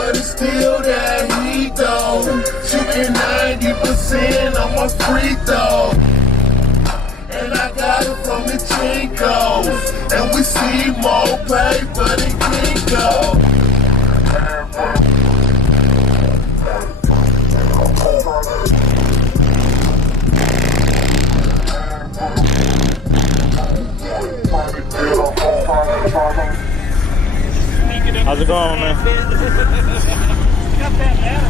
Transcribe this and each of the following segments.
but it's still that heat though. Shooting 90% on my free throw. And I got it from the Chico. And we see more paper than Kinko. How's it going, man? Got that now.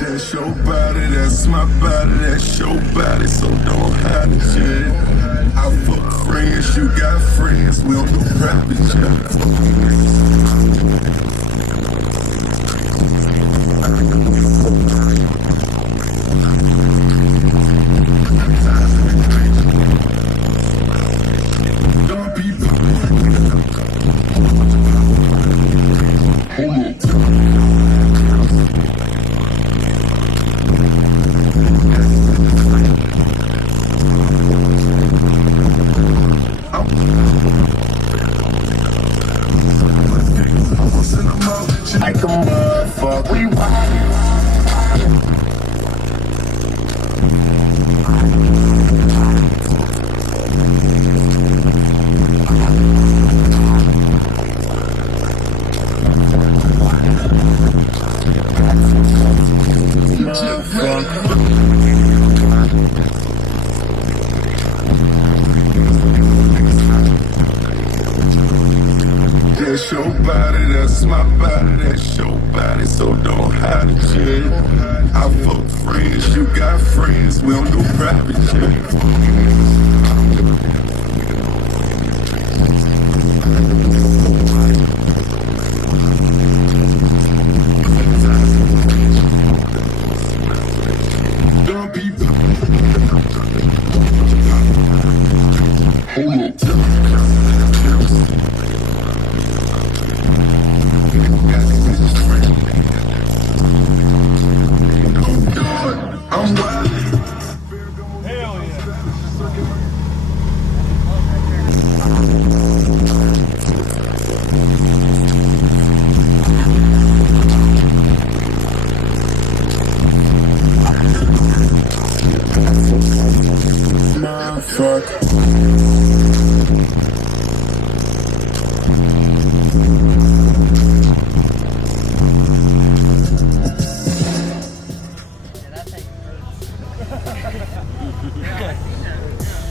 That's your body, that's my body, that's your body, so don't hide it, shit. I fuck friends, you got friends, we don't do rapping, don't be like a motherfucker, we riding. That's your body, that's my body, that's your body, so don't hide it, shit. I fuck friends, you got friends, we don't do rapping, don't be hold up. I'm wild. Hell yeah.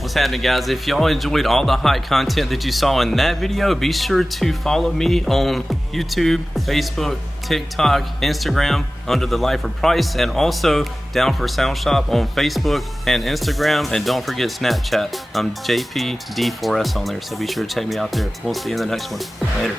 What's happening, guys? If y'all enjoyed all the hike content that you saw in that video, be sure to follow me on YouTube, Facebook, TikTok, Instagram under the Life for Price, and also Down for Sound Shop on Facebook and Instagram, and don't forget Snapchat. I'm JPD4S on there, so be sure to check me out there. We'll see you in the next one. Later.